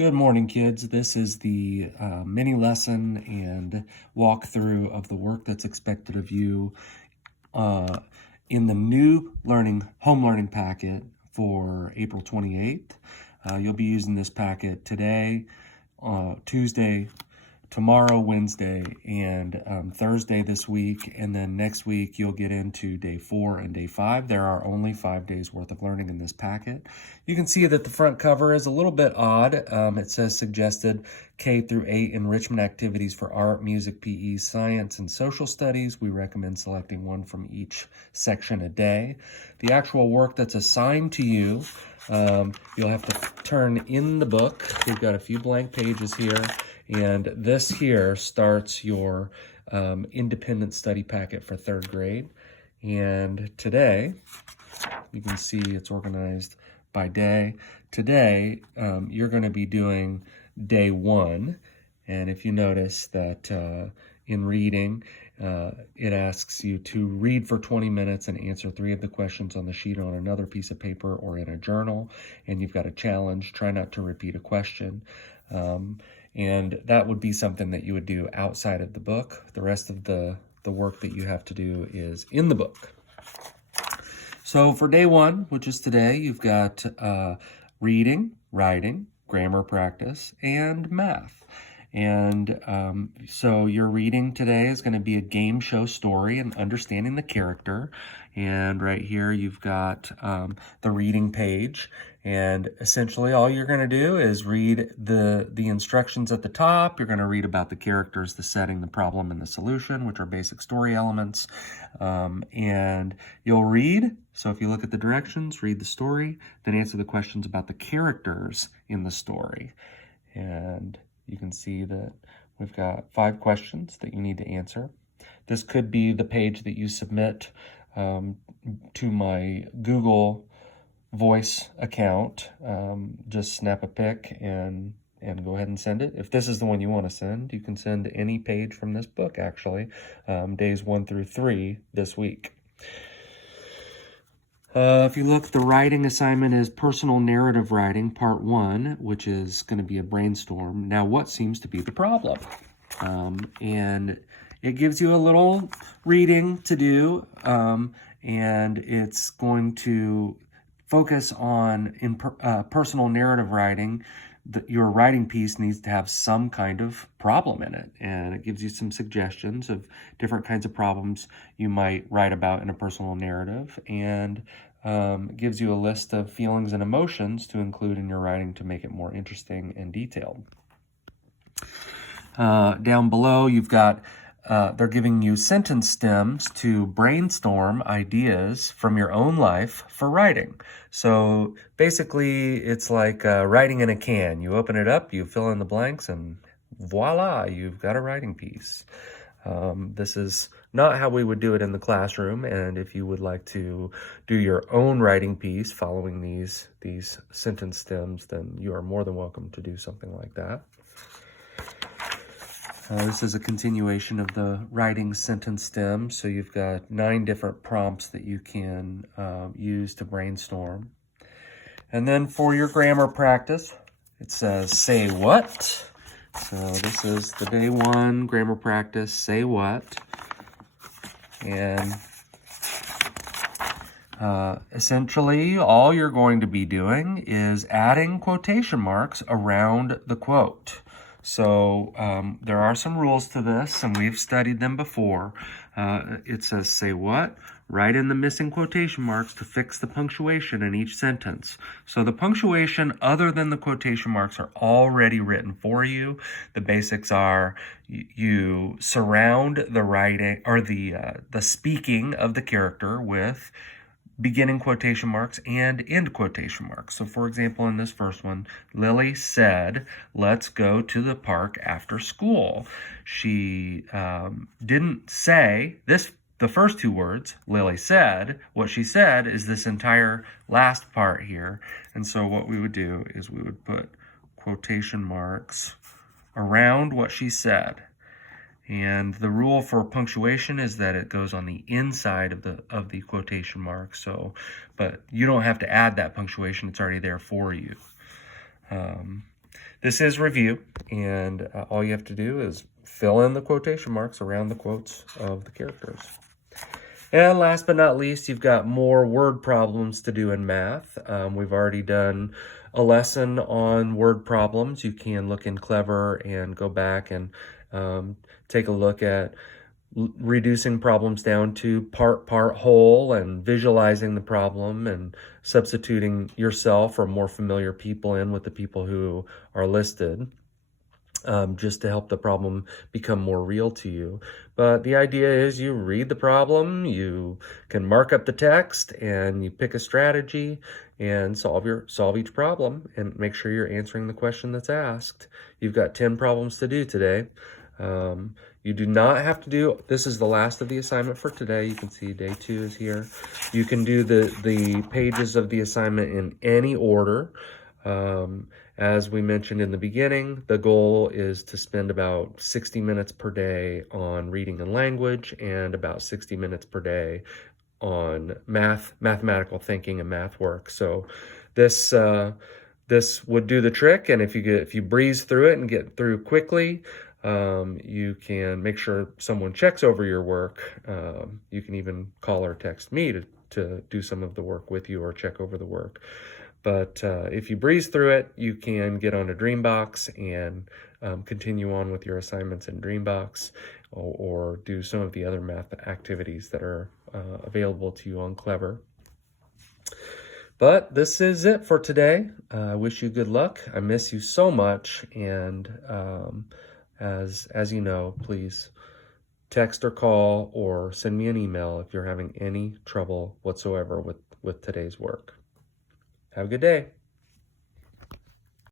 Good morning, kids. This is the mini lesson and walkthrough of the work that's expected of you in the new home learning packet for April 28th. You'll be using this packet today, Tuesday, tomorrow, Wednesday, and Thursday this week, and then next week you'll get into day 4 and day 5. There are only 5 days worth of learning in this packet. You can see that the front cover is a little bit odd. It says suggested K through 8 enrichment activities for art, music, PE, science, and social studies. We recommend selecting one from each section a day. The actual work that's assigned to you, you'll have to turn in the book. We've got a few blank pages here. And this here starts your independent study packet for 3rd grade. And today, you can see it's organized by day. Today, you're going to be doing day 1. And if you notice that in reading, it asks you to read for 20 minutes and answer 3 of the questions on the sheet on another piece of paper or in a journal. And you've got a challenge. Try not to repeat a question. And that would be something that you would do outside of the book. The rest of the work that you have to do is in the book. So for day 1, which is today, you've got reading, writing, grammar practice, and math. And so your reading today is going to be a game show story and understanding the character. And right here you've got the reading page. And essentially all you're going to do is read the instructions at the top. You're going to read about the characters, the setting, the problem, and the solution, which are basic story elements. And you'll read. So if you look at the directions, read the story, then answer the questions about the characters in the story. And you can see that we've got 5 questions that you need to answer. This could be the page that you submit to my Google Voice account. Just snap a pic and go ahead and send it. If this is the one you want to send, you can send any page from this book, actually, days 1 through 3 this week. If you look, the writing assignment is personal narrative writing, part 1, which is going to be a brainstorm. Now, what seems to be the problem? And it gives you a little reading to do, and it's going to focus on personal narrative writing. Your writing piece needs to have some kind of problem in it, and it gives you some suggestions of different kinds of problems you might write about in a personal narrative, and gives you a list of feelings and emotions to include in your writing to make it more interesting and detailed. Down below, you've got they're giving you sentence stems to brainstorm ideas from your own life for writing. So basically, it's like writing in a can. You open it up, you fill in the blanks, and voila, you've got a writing piece. This is not how we would do it in the classroom, and if you would like to do your own writing piece following these sentence stems, then you are more than welcome to do something like that. This is a continuation of the writing sentence stem, so you've got 9 different prompts that you can use to brainstorm. And then for your grammar practice, it says, say what? So this is the day 1 grammar practice, say what? And essentially, all you're going to be doing is adding quotation marks around the quote. So there are some rules to this, and we've studied them before. It says, say what? Write in the missing quotation marks to fix the punctuation in each sentence. So the punctuation other than the quotation marks are already written for you. The basics are you surround the writing or the speaking of the character with beginning quotation marks and end quotation marks. So for example, in this first one, Lily said, let's go to the park after school. She didn't say the first 2 words, Lily said. What she said is this entire last part here. And so what we would do is we would put quotation marks around what she said. And the rule for punctuation is that it goes on the inside of the quotation mark. So, but you don't have to add that punctuation; it's already there for you. This is review, and all you have to do is fill in the quotation marks around the quotes of the characters. And last but not least, you've got more word problems to do in math. We've already done a lesson on word problems. You can look in Clever and go back and take a look at reducing problems down to part whole and visualizing the problem and substituting yourself or more familiar people in with the people who are listed. Just to help the problem become more real to you. But the idea is you read the problem, you can mark up the text, and you pick a strategy and solve each problem and make sure you're answering the question that's asked. You've got 10 problems to do today. You do not have to do, this is the last of the assignment for today. You can see day 2 is here. You can do the pages of the assignment in any order. As we mentioned in the beginning, the goal is to spend about 60 minutes per day on reading and language and about 60 minutes per day on mathematical thinking and math work. So this would do the trick, and if you breeze through it and get through quickly, you can make sure someone checks over your work. You can even call or text me to do some of the work with you or check over the work. But if you breeze through it, you can get on a Dreambox and continue on with your assignments in Dreambox or do some of the other math activities that are available to you on Clever. But this is it for today. I wish you good luck. I miss you so much. And as you know, please text or call or send me an email if you're having any trouble whatsoever with today's work. Have a good day.